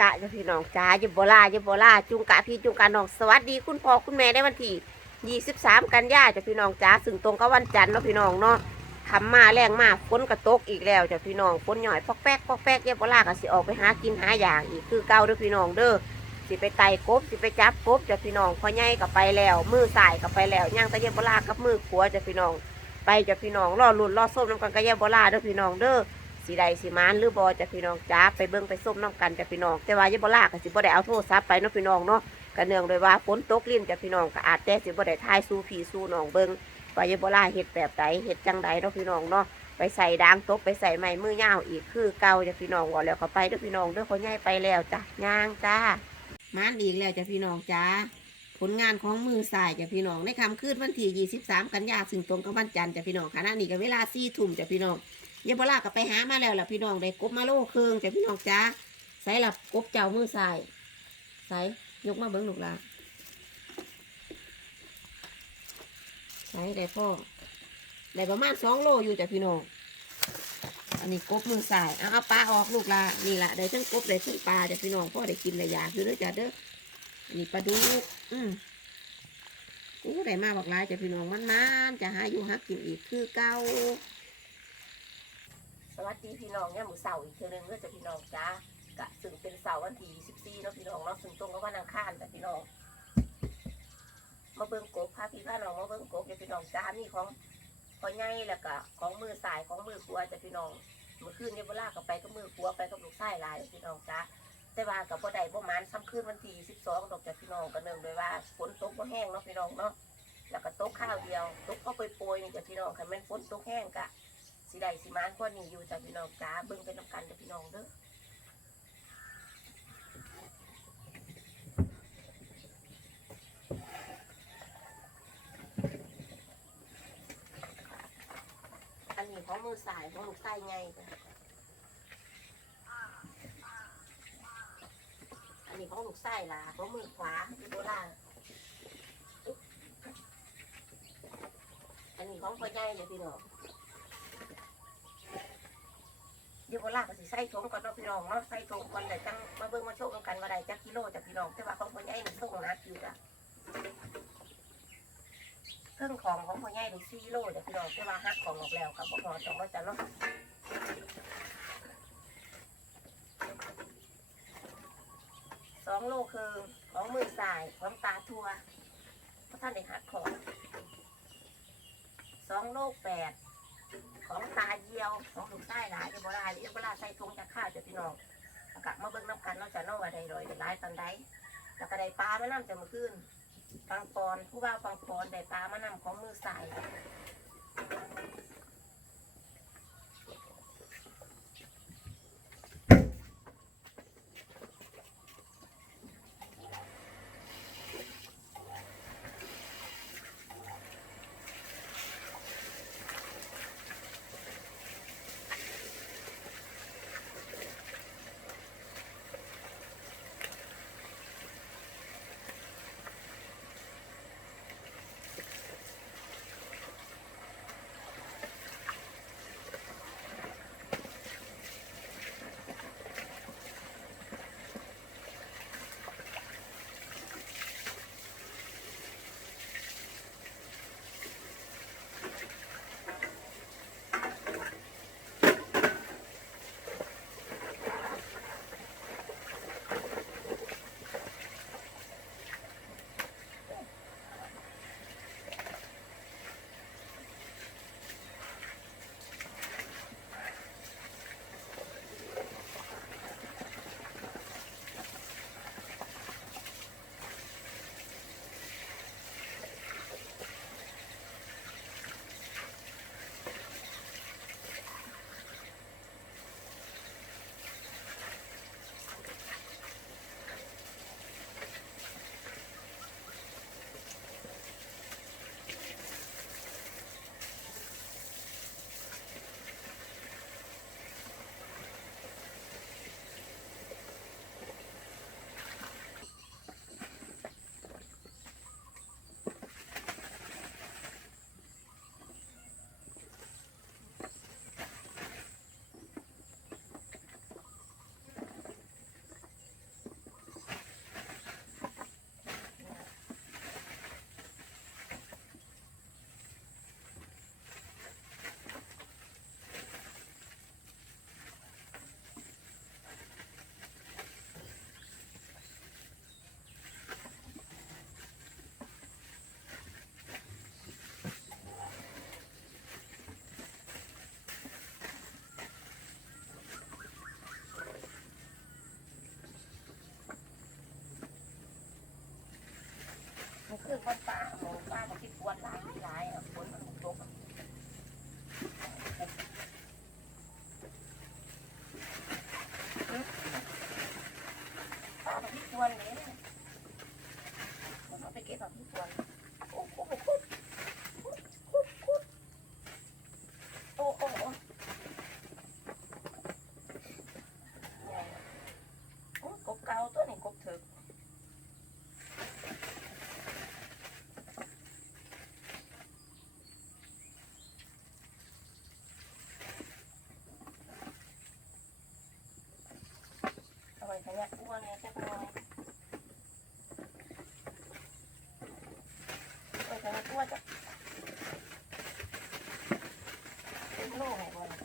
กะจะพี่น้องจ้าอย่าโบลาอย่าโบลาจุงกะพี่จุงกะน้องสวัสดีคุณพ่อคุณแม่ในวันที่ 23 กันยาจะพี่น้องจ้าซึ่งตรงกับวันจันทร์เนาะพี่น้องเนาะทำมาแรงมากฝนกระตกอีกแล้วจ้ะพี่น้องฝนหน่อยปอกแป๊กปอกแป๊กอย่าโบลาก็สิออกไปหากินหาอย่างอีกคือเก่าเด้อพี่น้องเด้อสิไปไต่กบสิไปจับกบจ้ะพี่น้องพอใหญ่ก็ไปแล้วมือสายก็ไปแล้วย่างตะเยาโบลากับมือขัวจ้ะพี่น้องไปจ้ะพี่น้องรอลุ่นรอส้มน้ำกันกะเยาโบลาเด้อพี่น้องเด้อ สีใดสีมานหรือบอจะพี่น้องจ้าไปเบิ่งไปส้มน้ำกันจะพี่น้อง แต่ว่าอย่าบ่ลากก็สิบ่ได้เอาโทรศัพท์ไปเนาะพี่น้องเนาะก็เนืองโดวยว่าฝนตกลิ้นจะพี่น้องก็อาจแต่สิบ่ได้ทายสู่พี่สู่น้องเบิ่งว่าอย่าบ่ลาเฮ็ดแบบใดเฮ็ดจังใดเนาะพี่น้องเนาะไปใส่ดางตกไปใส่ไม้มือยาวอีกคือเก่าจะพี่น้องว่าแล้วเขาไปด้อพี่น้องด้อเขาใหญ่ไปแล้วจ้ะย่างจ้ามานอีกแล้วจะพี่น้องจ้าผลงานของมือสายจะพี่น้องในคำคืนวันที่ 23 กันยายนซึ่งตรงกับวันจันทร์จะพี่น้องขณะนี้ก็เวลา4ทุ่มจะพี่น้อง ยายบลาก็ไปหามาแล้วล่ะพี่น้องได้กบมาโลเครื่องจ้ะพี่น้องจ้าใส่หละกบเจ้ามือใส่ใส่ยกมาเบิ้งลูกหลานใส่ได้พ่อได้ประมาณสองโลอยู่จ้ะพี่น้องอันนี้กบมือใส่เอาเอาปลาออกลูกลานี่ละได้ทั้งกบได้ทั้งปลาจ้ะพี่น้องพ่อได้กินได้ยากอยู่เด้อจ้ะเด้ออันนี้ปลาดุกอืมอู้ได้มาบอกหลายจ้ะพี่น้องมันนานจะหาอยู่หากินอีกคือเก่า สวัสดีพี่น้องเนี่ยหมูเสาร์อีกเทือนึงเด้อจะพี่น้องจ้ากะซึ่งเป็นเสาวันที่24เนาะพี่น้องเนาะซึ่งตรงกับวันอังคารจ้ะพี่น้อง มาเบิ่งกบพาพี่พาน้องมาเบิ่งกบจ้ะพี่น้องจ้ามีของพ่อใหญ่แล้วก็ของมือสายของมือขวจะพี่น้องเมื่อคืนเนี่ยเวลาก็ไปกับมือขวไปกับลูกชายหลายพี่น้องจ้าแต่ว่ากับบ่ได้บ่หมานซ้ำคืนวันที่ 12ดอกจ้ะพี่น้องก็เนื่องด้วยว่าฝนตกบ่แห้งเนาะพี่น้องเนาะแล้วก็ตกข้าวเดียวตกเข้าไปโปรยนี่จ้ะพี่น้องคันแม่นฝนตกแห้งกะ สิได้สิมานก็นี่อยู่จากพี่น้องจ้าเบิ่งไปน้ำกันจากพี่น้องเด้ออันนี้ของมือสายของลูกไส้ไงจ้ะอันนี้ของลูกไส้ล่ะของมือขวาที่โบราณอันนี้ของพ่อใหญ่เลยพี่น้อง เดี๋ยวโบราณก็สิใส่ถุงก่อนเนาะพี่น้องเนาะใส่ถุงก่อนแต่จังมาเบิ่งมาโชว์กันว่าได้จักกิโลจากพี่น้องแต่ว่าของพ่อใหญ่นี่ส่งหนักอยู่จ้ะเครื่องของของพ่อใหญ่นี่สี่โลจากพี่น้องแต่ว่าหักของออกแล้วกับพ่อจองก็จะเนาะสองโลคือของมือสายของตาทัวเพราะท่านได้หักของสองโลแปด ของตาเยียวของลูกใต้หลายเวลาเวลาใส่ทงจะข้าวจะพี่น้องกลับมาเบิ้งน้ำกันเราะจะน้องว่าได้รอยหลายตอนใดแล้วก็ได้ปลามานํจะมาขึ้นฟังปอนผู้ว่าฟังปอนได้ปลามานํของมือใส เอาไว้ขยักอ้วนเลยจักหน่อยเอาไว้ขยักอ้วจักเป็นโลไหนวะเนี่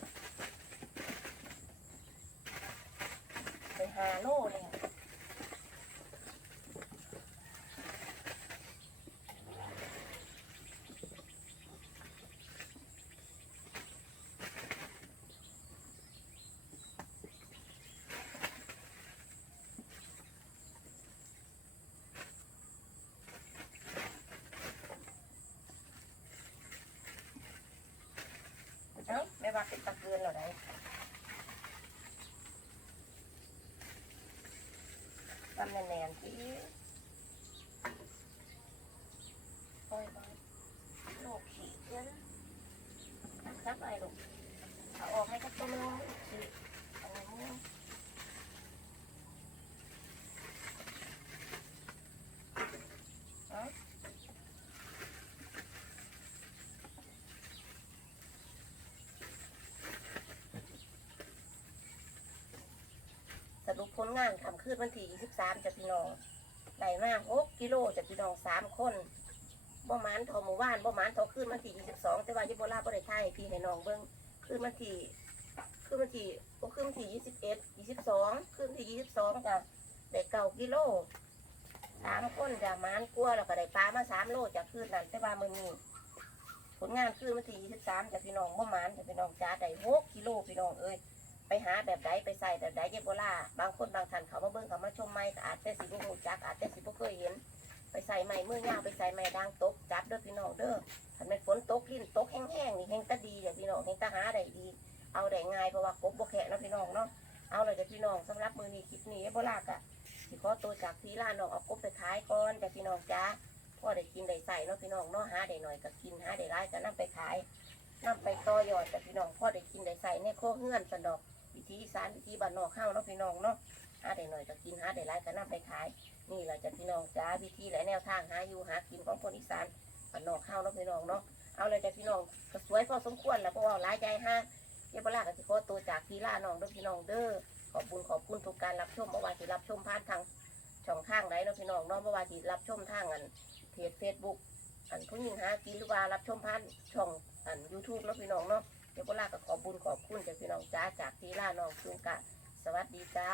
ไปหาโลเลย ว่าเป็นตะเกียนเหรอไหนทำแน่นๆสิโอ้ยบอยโลกขี้เกินจับอะไรลูกเอาออกให้กับตัวน้องสิเอาไว้เนี่ยเอ้า ส รุปผลงานทำคืนวันที่23จะพี่น้องไหลมาก6กิโลจะพี่น้องสามคนบ่หมานทอหมู่บ้านบ่หมานทอคืนวันที่22แต่ว่ายี่โบลาบ่ได้ถ่ายพี่ให้น้องเบิ่งคืนวันที่คืนวันที่บ่คืนวันที่21 22คืนวันที่ 22จ้ะได้เก้ากิโลสามคนจ้ะมานกลัวแล้วก็ได้ปลามาสามโลจากคืนนั้นแต่ว่ามื้อนี้ผลงานคืนวันที่23จะพี่น้องบ่หมานจะพี่น้องจ้าได้6กิโลพี่น้องเอ้ย ไปหาแบบใดไปใส่แบบใดเยโบล่าบางคนบางท่านเขามาเบิ่งเขามาชมไม่อาจจะสิบ่ฮู้จักอาจจะสิบ่เคยเห็น ไปใส่ไม้มือยาวไปใส่ไม้ด่างตกจับเด้อพี่น้องเด้อถ้าม่นฝนตกลิ้นตกแห้งๆนี่แห้งตะดีเด้อพี่น้องแห้งตะหาได้ดี เอาได้ง่ายเพราะว่ากบบ่แข็งเนะพี่น้องเนาะเอาเลยจ้ะพี่น้องสำหรับมือนี้คลิปนี้เยโบล่าก็สิขอตัวจากพี่ลาน้องเอากบไปขายก่อนจ้ะพี่น้องจ้าพ่อได้กินได้ใส่เนาะพี่น้องเนาะหาได้หน่อยก็กินหาได้หลายก็นํไปขายนํไปต่อยอดจ้ะพี่น้องพอได้กินได้ใส่ในโคเฮือนสนดอก วิธีสานวิธีบ้านนอกข้าวเนาะพี่น้องเนาะหาได้หน่อยก็กินหาได้หลายก็นำไปขาย นี่แหละจ้ะพี่น้องจ้าวิธีและแนวทางหาอยู่หากินของคนอีสานบ้านนอกข้าวเนาะพี่น้องเนาะเอาเลยจ้ะพี่น้องก็สวยพอสมควรแล้วเพราะว่าหลายใจห้าเยบลาก็สิขอตัวจากพี่ล่าน้องเด้อพี่น้องเด้อขอบคุณขอบคุณทุกการรับชมเมื่อวานที่รับชมผ่านทางช่องทางไหนเนาะพี่น้องเนาะเมื่อวานที่รับชมทางอันเพจเฟซบุ๊กอันผู้หญิงหากินหรือว่ารับชมผ่านช่องอันยูทูบเนาะพี่น้องเนาะ เดี๋ยวก็ลาก็ขอบุญขอบคุณจากพี่น้องจ้าจากที่ล่าน้องจุงกะ สวัสดีจ้า